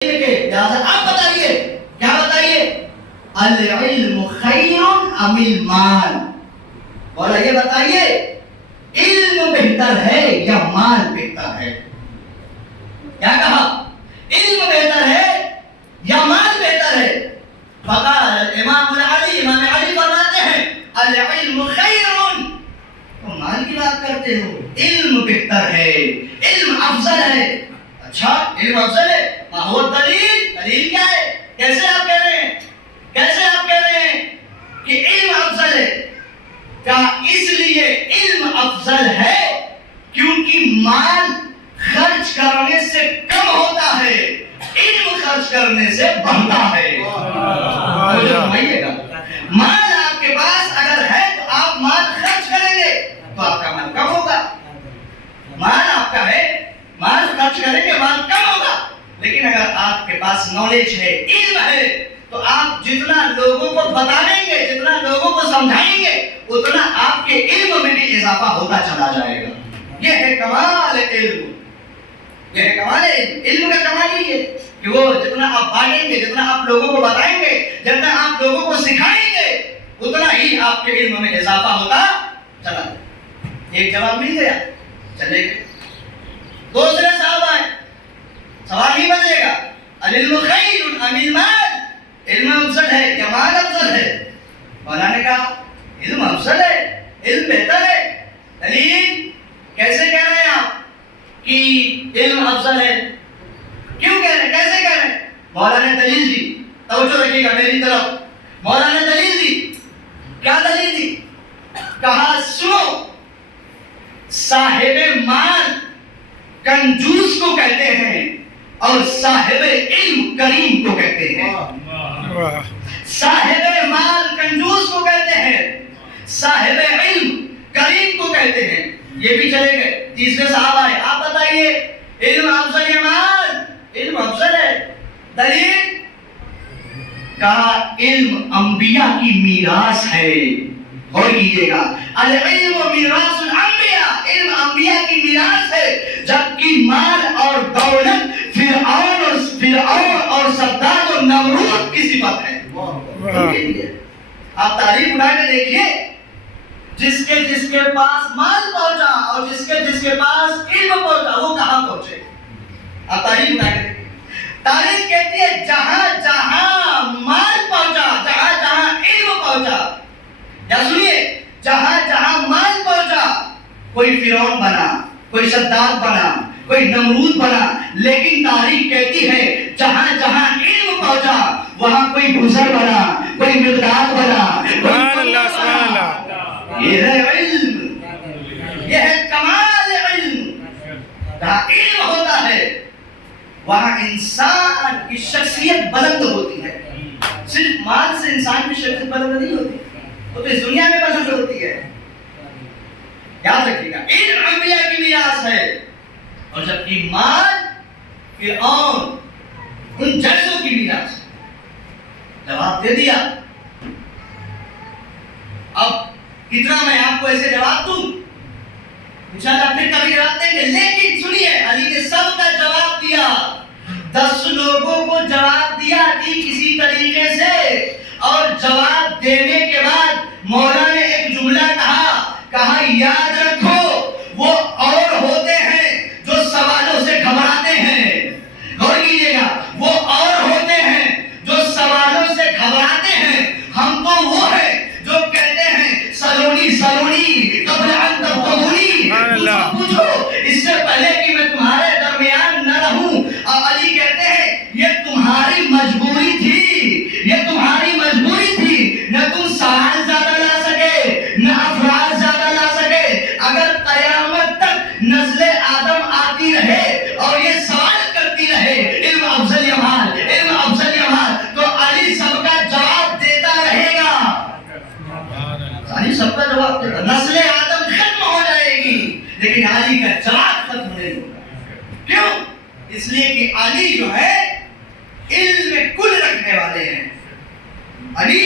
لہذا آپ بتائیے، کیا بتائیے؟ العلم خیر ام المال؟ بولا یہ بتائیے علم بہتر ہے یا مال بہتر ہے؟ کیا کہا؟ علم بہتر ہے یا مال بہتر ہے؟ فقال امام علی فرماتے ہیں العلم خیر. تو مال کی بات کرتے ہو، علم بہتر ہے، علم افضل ہے. اچھا علم افضل ہے، ما هو الدلیل؟ دلیل کیا ہے؟ کیسے آپ کہہ رہے ہیں، کیسے آپ کہہ رہے ہیں کہ علم افضل ہے؟ کیا اس لیے علم افضل ہے کیونکہ مال خرچ کرنے سے کم ہوتا ہے، علم خرچ کرنے سے بڑھتا ہے. مال آپ کے پاس اگر ہے تو آپ مال خرچ کریں گے تو آپ کا مال کم ہوگا. مال آپ کا ہے، مال خرچ کریں گے مال کم ہوگا. لیکن اگر آپ کے پاس نالج ہے، علم ہے، تو آپ جتنا لوگوں کو بتائیں گے، جتنا لوگوں کو سمجھائیں گے، اتنا آپ کے علم میں بھی اضافہ ہوتا چلا جائے گا. یہ ہے کمال علم، یہ ہے کمال علم. علم کا کمال یہ ہے کہ وہ جتنا آپ بانٹیں گے، جتنا آپ لوگوں کو بتائیں گے، جتنا آپ لوگوں کو سکھائیں گے، اتنا ہی آپ کے علم میں اضافہ ہوتا چلا جائے. ایک جواب مل گیا، چلے گئے. دوسرے صاحب آئے، سوال ہی بدلے گا، العلم خیر ام المال؟ علم افضل ہے یا مال افضل ہے؟ مولانا نے کہا علم افضل ہے، علم بہتر ہے. دلیل؟ کیسے کہہ رہے ہیں آپ کہ علم افضل ہے؟ کیوں کہہ رہے ہیں، کیسے کہہ رہے ہیں؟ مولانا نے دلیل دی، توجہ رکھیے گا میری طرف. مولانا نے دلیل دی. کیا دلیل دی؟ کہا سنو، صاحب مال کنجوس کو کہتے ہیں اور صاحب علم کریم کو کہتے ہیں. صاحب مال کنجوس کو کہتے ہیں، صاحب علم کریم کو کہتے ہیں. یہ بھی چلے گئے. تیسرے صاحب آئے، آپ بتائیے علم افضل یا مال؟ علم افضل ہے. دلیل؟ کہا علم انبیاء کی میراث ہے. غور کیجیے گا، العلم میراث الانبیاء، علم انبیاء کی میراث ہے، جبکہ مال اور دولت فرعون اور صداد و نمرود کی صفت ہے. آپ تاریخ اٹھا کے دیکھیے، جس کے پاس مال پہنچا اور جس کے پاس علم پہنچا، وہ کہاں پہنچے؟ آپ تاریخ اٹھا کے دیکھیے. تاریخ کہتی ہے جہاں جہاں مال پہنچا، جہاں جہاں علم پہنچا، یا سنیے، جہاں جہاں مال پہنچا، کوئی فرعون بنا، کوئی شداد بنا، کوئی نمرود بنا. لیکن تاریخ کہتی ہے جہاں جہاں علم پہنچا، وہاں کوئی بزر بنا، کوئی مقداد بنا. یہ ہے علم، یہ ہے کمال علم. جہاں علم ہوتا ہے وہاں انسان کی شخصیت بلند ہوتی ہے. صرف مال سے انسان کی شخصیت بلند نہیں ہوتی، وہ تو اس دنیا میں بلند ہوتی ہے. یاد رکھیے گا، علم انبیاء کی میراث ہے، اور جبکہ مال فرعون ان جیسوں کی میراث ہے. جواب دے دیا. اب کتنا میں آپ کو ایسے جواب دوں، انشاءاللہ پھر کبھی جواب دیں گے. لیکن سنیے، علی نے سب کا جواب دیا. 10 لوگوں کو جواب دیا کہ کسی طریقے سے، اور جواب دینے کے بعد مولا نے ایک جملہ کہا یاد رکھو وہ اور ہوتے ہیں جو سوالوں سے گھبراتے ہیں. غور کیجیے گا، وہ اور ہوتے ہیں جو سوالوں سے گھبراتے ہیں. ہم تو وہ ہیں جو کہتے ہیں سلونی سلونی قبل ان تبتغونی، پوچھو اس سے پہلے کہ میں تمہارے درمیان نہ رہوں. اور علی کہتے ہیں یہ تمہاری مجبوری تھی، یہ تمہاری مجبوری تھی. نہ تم سوال زیادہ لا سکے، نہ افراد زیادہ لا سکے. اگر قیامت تک نسل آدم آتی رہے اور یہ سوال کرتی رہے علم افضل یا مال، علم افضل یا مال، تو علی سب کا جواب دیتا رہے گا. علی سب کا جواب دیتا. نسل آدم ختم ہو جائے گی لیکن علی کا جواب ختم نہیں ہوگا. کیوں؟ اس لیے کہ علی جو ہے علم کل رکھنے والے ہیں. علی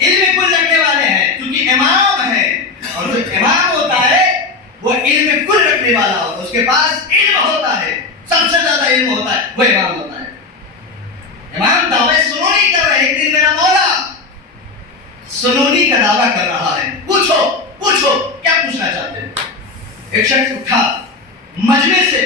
علم کل رکھنے والے ہیں کیونکہ امام ہے، اور جو امام ہوتا ہے وہ علم کل رکھنے والا ہوتا ہے. اس کے پاس علم ہوتا ہے، سب سے زیادہ علم ہوتا ہے، وہ امام ہوتا ہے. امام دعوے سنونی کر رہے ہیں. ایک دن میرا مولا سنونی کا دعویٰ کر رہا ہے. پوچھو کیا پوچھنا چاہتے ہیں؟ ایک شخص اٹھا مجمع سے